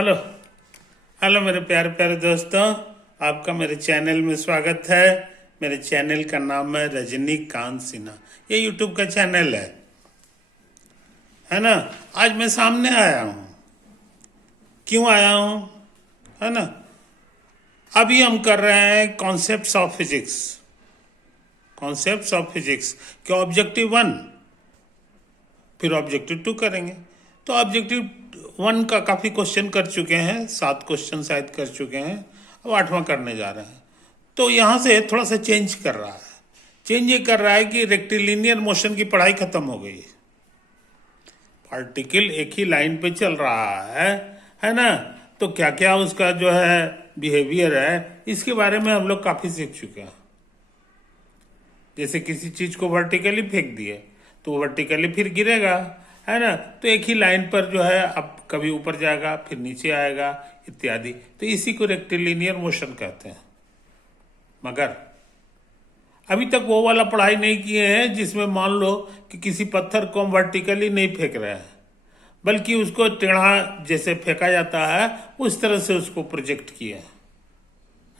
Hello. Hello मेरे प्यारे प्यारे दोस्तों, आपका मेरे चैनल में स्वागत है। मेरे चैनल का नाम है रजनीकांत सिन्हा। ये यूट्यूब का चैनल है ना। आज मैं सामने आया हूँ। क्यों आया हूँ, है ना। अभी हम कर रहे हैं concepts of physics. Concepts of physics के ऑब्जेक्टिव 1, फिर ऑब्जेक्टिव 2 करेंगे। तो ऑब्जेक्टिव 1 का काफ़ी क्वेश्चन कर चुके हैं, 7 क्वेश्चन शायद कर चुके हैं, अब 8वां करने जा रहे हैं। तो यहाँ से थोड़ा सा चेंज कर रहा है। चेंज ये कर रहा है कि रेक्टिलिनियर मोशन की पढ़ाई खत्म हो गई। पार्टिकल एक ही लाइन पे चल रहा है ना। तो क्या क्या उसका जो है बिहेवियर है, इसके बारे में हम लोग काफ़ी सीख चुके हैं। जैसे किसी चीज़ को वर्टिकली फेंक दिए तो वर्टिकली फिर गिरेगा, है ना। तो एक ही लाइन पर जो है अब कभी ऊपर जाएगा फिर नीचे आएगा इत्यादि। तो इसी को रेक्टिलिनियर मोशन कहते हैं। मगर अभी तक वो वाला पढ़ाई नहीं किए हैं जिसमें मान लो कि किसी पत्थर को हम वर्टिकली नहीं फेंक रहे हैं, बल्कि उसको टेढ़ा जैसे फेंका जाता है उस तरह से उसको प्रोजेक्ट किए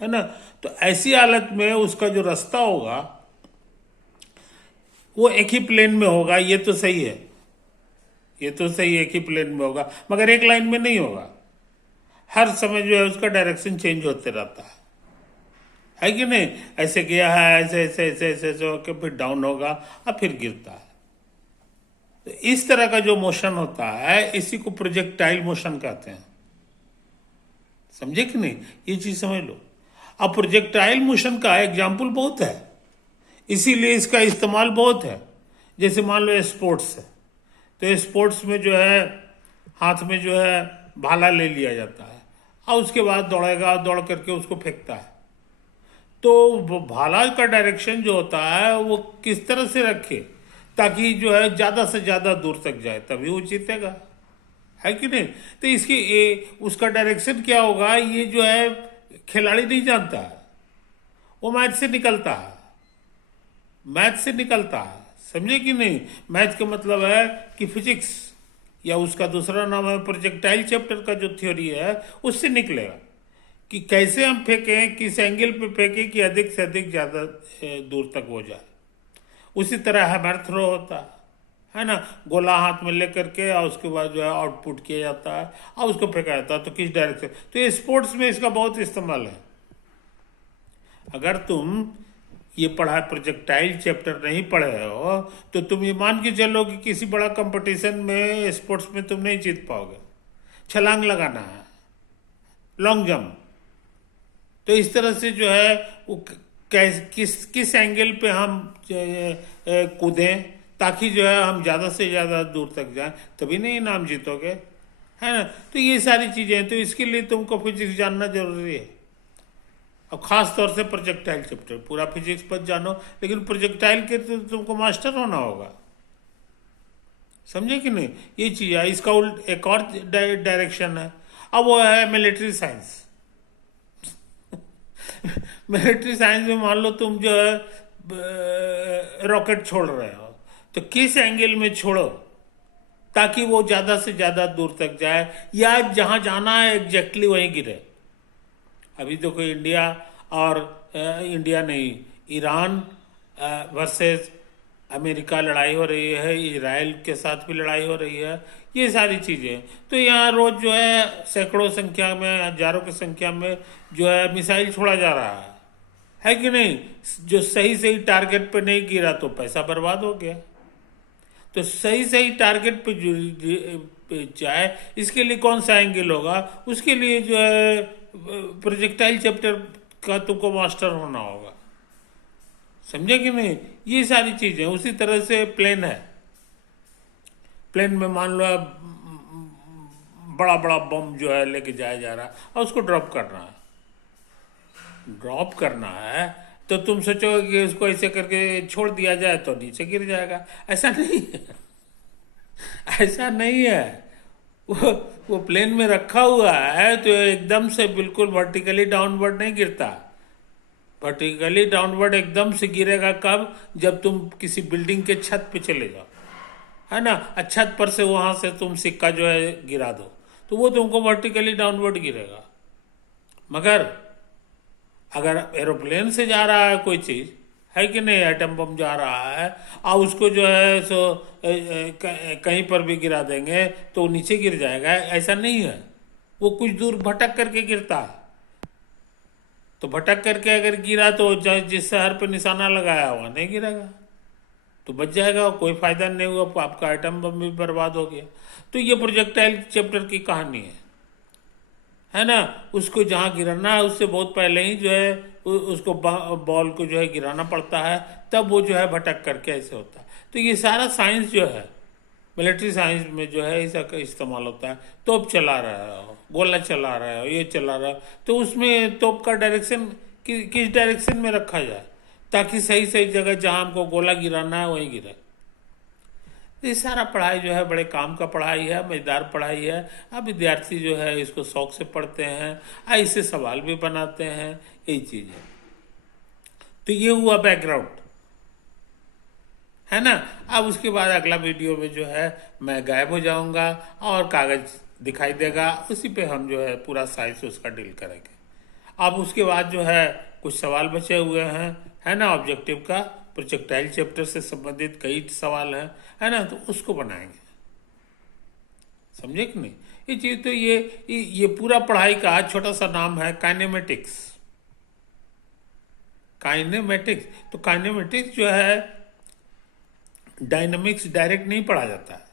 है ना। तो ऐसी हालत में उसका जो रास्ता होगा वो एक ही प्लेन में होगा। ये तो सही है, ये तो सही है, एक ही प्लेन में होगा, मगर एक लाइन में नहीं होगा। हर समय जो है उसका डायरेक्शन चेंज होते रहता है कि नहीं। ऐसे गया है, ऐसे ऐसे ऐसे ऐसे ऐसे होकर फिर डाउन होगा और फिर गिरता है। तो इस तरह का जो मोशन होता है इसी को प्रोजेक्टाइल मोशन कहते हैं। समझे कि नहीं, ये चीज समझ लो। अब प्रोजेक्टाइल मोशन का एग्जाम्पल बहुत है, इसीलिए इसका इस्तेमाल बहुत है। जैसे मान लो स्पोर्ट्स है, तो स्पोर्ट्स में जो है हाथ में जो है भाला ले लिया जाता है और उसके बाद दौड़ेगा, दौड़ करके उसको फेंकता है। तो वो भाला का डायरेक्शन जो होता है वो किस तरह से रखे ताकि जो है ज़्यादा से ज़्यादा दूर तक जाए, तभी वो जीतेगा, है कि नहीं। तो इसकी उसका डायरेक्शन क्या होगा ये जो है खिलाड़ी नहीं जानता है, वो मैच से निकलता है, मैथ से निकलता है। समझे कि नहीं। मैथ का मतलब है कि फिजिक्स या उसका दूसरा नाम है प्रोजेक्टाइल चैप्टर का जो थ्योरी है उससे निकलेगा कि कैसे हम फेंकें, किस एंगल पे फेंकें कि अधिक से अधिक ज़्यादा दूर तक हो जाए। उसी तरह हैमर थ्रो होता है ना। गोला हाथ में लेकर के और उसके बाद जो है आउटपुट किया जाता है और उसको फेंका जाता है। तो किस डायरेक्शन, तो ये स्पोर्ट्स में इसका बहुत इस्तेमाल है। अगर तुम ये पढ़ा प्रोजेक्टाइल चैप्टर नहीं पढ़े हो तो तुम ये मान के चलो कि किसी बड़ा कंपटीशन में स्पोर्ट्स में तुम नहीं जीत पाओगे। छलांग लगाना है, लॉन्ग जंप, तो इस तरह से जो है वो किस किस एंगल पे हम कूदें ताकि जो है हम ज़्यादा से ज़्यादा दूर तक जाएं, तभी नहीं इनाम जीतोगे, है ना। तो ये सारी चीज़ें, तो इसके लिए तुमको फिजिक्स जानना जरूरी है। अब खास तौर से प्रोजेक्टाइल चैप्टर, पूरा फिजिक्स पर जानो लेकिन प्रोजेक्टाइल के तो तुमको मास्टर होना होगा। समझे कि नहीं, ये चीज है। इसका उल्ट एक और डायरेक्शन है, अब वो है मिलिट्री साइंस। मिलिट्री साइंस में मान लो तुम जो है रॉकेट छोड़ रहे हो, तो किस एंगल में छोड़ो ताकि वो ज्यादा से ज्यादा दूर तक जाए या जहां जाना है एग्जैक्टली वहीं गिरे। अभी देखो इंडिया और इंडिया नहीं, ईरान वर्सेस अमेरिका लड़ाई हो रही है, इजराइल के साथ भी लड़ाई हो रही है, ये सारी चीज़ें। तो यहाँ रोज जो है सैकड़ों संख्या में, हजारों की संख्या में जो है मिसाइल छोड़ा जा रहा है कि नहीं। जो सही सही टारगेट पे नहीं गिरा तो पैसा बर्बाद हो गया। तो सही सही टारगेट पे जाए इसके लिए कौन सा एंगल होगा, उसके लिए जो है प्रोजेक्टाइल चैप्टर का तुमको मास्टर होना होगा। समझे कि नहीं, ये सारी चीजें। उसी तरह से प्लेन है, प्लेन में मान लो बड़ा बड़ा बम जो है लेके जाया जा रहा है और उसको ड्रॉप करना है। ड्रॉप करना है तो तुम सोचोगे कि उसको ऐसे करके छोड़ दिया जाए तो नीचे गिर जाएगा, ऐसा नहीं है। ऐसा नहीं है। वो प्लेन में रखा हुआ है तो एकदम से बिल्कुल वर्टिकली डाउनवर्ड नहीं गिरता। वर्टिकली डाउनवर्ड एकदम से गिरेगा कब, जब तुम किसी बिल्डिंग के छत पे चले जाओ, है ना। छत पर से वहां से तुम सिक्का जो है गिरा दो तो वो तुमको वर्टिकली डाउनवर्ड गिरेगा। मगर अगर एरोप्लेन से जा रहा है कोई चीज़, है कि नहीं, एटम बम जा रहा है और उसको जो है सो कहीं पर भी गिरा देंगे तो नीचे गिर जाएगा, ऐसा नहीं है। वो कुछ दूर भटक करके गिरता है। तो भटक करके अगर गिरा तो जिस शहर पे निशाना लगाया वहाँ नहीं गिरेगा, तो बच जाएगा, कोई फायदा नहीं हुआ, आपका आइटम बम भी बर्बाद हो गया। तो ये प्रोजेक्टाइल चैप्टर की कहानी है ना। उसको जहाँ गिराना है उससे बहुत पहले ही जो है उसको बॉल को जो है गिराना पड़ता है, तब वो जो है भटक करके ऐसे होता है। तो ये सारा साइंस जो है मिलिट्री साइंस में जो है इसका इस्तेमाल होता है। तोप चला रहे हो, गोला चला रहे हो, ये चला रहा हो, तो उसमें तोप का डायरेक्शन किस डायरेक्शन में रखा जाए ताकि सही सही जगह जहाँ हमको गोला गिराना है वहीं गिरे। ये सारा पढ़ाई जो है बड़े काम का पढ़ाई है, मजेदार पढ़ाई है। अब विद्यार्थी जो है इसको शौक से पढ़ते हैं, ऐसे सवाल भी बनाते हैं, यही चीज़ है। तो ये हुआ बैकग्राउंड, है ना। अब उसके बाद अगला वीडियो में जो है मैं गायब हो जाऊंगा और कागज दिखाई देगा, उसी पे हम जो है पूरा साइंस उसका डील करेंगे। अब उसके बाद जो है कुछ सवाल बचे हुए हैं, है ना, ऑब्जेक्टिव का प्रोजेक्टाइल चैप्टर से संबंधित कई सवाल हैं, है ना, तो उसको बनाएंगे। समझे कि नहीं। ये चीज तो ये पूरा पढ़ाई का छोटा सा नाम है काइनेमेटिक्स। काइनेमेटिक्स, तो काइनेमेटिक्स जो है डायनामिक्स डायरेक्ट नहीं पढ़ा जाता है।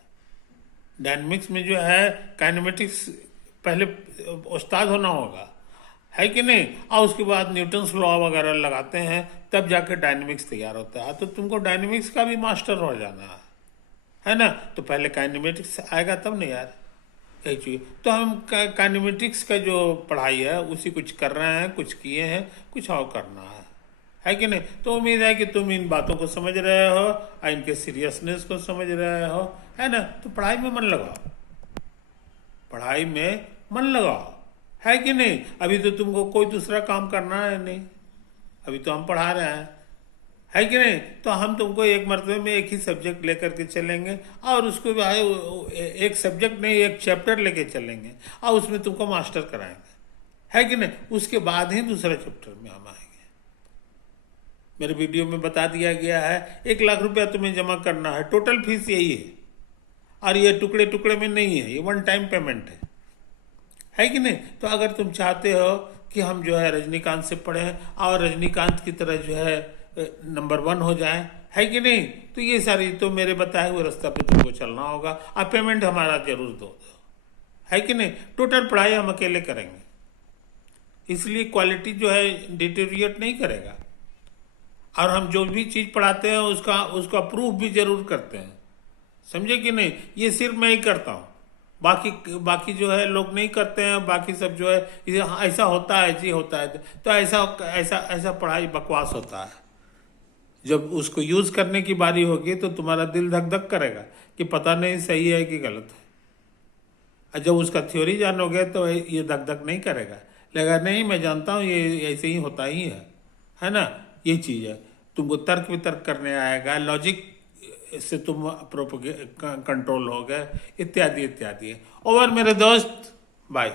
डायनामिक्स में जो है काइनेमेटिक्स पहले उस्ताद होना होगा, है कि नहीं, और उसके बाद न्यूटन्स लॉ वगैरह लगाते हैं, तब जाके डायनेमिक्स तैयार होता है। तो तुमको डायनेमिक्स का भी मास्टर हो जाना है ना। तो पहले काइनेमेटिक्स आएगा तब नहीं यार, यही चीज। तो हम काइनेमेटिक्स का जो पढ़ाई है उसी कुछ कर रहे हैं, कुछ किए हैं, कुछ और करना है कि नहीं। तो उम्मीद है कि तुम इन बातों को समझ रहे हो और इनके सीरियसनेस को समझ रहे हो, है ना। तो पढ़ाई में मन लगाओ, पढ़ाई में मन लगाओ, है कि नहीं। अभी तो तुमको कोई दूसरा काम करना है नहीं, अभी तो हम पढ़ा रहे हैं, है कि नहीं। तो हम तुमको एक मरतबे में एक ही सब्जेक्ट लेकर के चलेंगे और उसको एक सब्जेक्ट नहीं एक चैप्टर लेके चलेंगे और उसमें तुमको मास्टर कराएंगे, है कि नहीं। उसके बाद ही दूसरे चैप्टर में हम आएंगे। मेरे वीडियो में बता दिया गया है 1 लाख रुपया तुम्हें जमा करना है, टोटल फीस यही है, और ये टुकड़े टुकड़े में नहीं है, ये 1 टाइम पेमेंट है कि नहीं। तो अगर तुम चाहते हो कि हम जो है रजनीकांत से पढ़ें और रजनीकांत की तरह जो है नंबर 1 हो जाए, है कि नहीं, तो ये सारी तो मेरे बताए हुए रास्ता पे तुमको चलना होगा और पेमेंट हमारा जरूर दो, है कि नहीं। टोटल पढ़ाई हम अकेले करेंगे, इसलिए क्वालिटी जो है डिटेरिएट नहीं करेगा। और हम जो भी चीज़ पढ़ाते हैं उसका प्रूफ भी जरूर करते हैं, समझे कि नहीं। ये सिर्फ मैं ही करता हूँ, बाकी जो है लोग नहीं करते हैं। बाकी सब जो है ऐसा होता है जी, होता है, तो ऐसा ऐसा ऐसा पढ़ाई बकवास होता है। जब उसको यूज करने की बारी होगी तो तुम्हारा दिल धक धक करेगा कि पता नहीं सही है कि गलत है। और जब उसका थ्योरी जानोगे तो ये धक धक नहीं करेगा, लगेगा नहीं मैं जानता हूँ ये ऐसे ही होता ही है ना। ये चीज़ है, तुमको तर्क वितर्क करने आएगा, लॉजिक से तुम कंट्रोल हो गए, इत्यादि इत्यादि। ओवर मेरे दोस्त, बाय।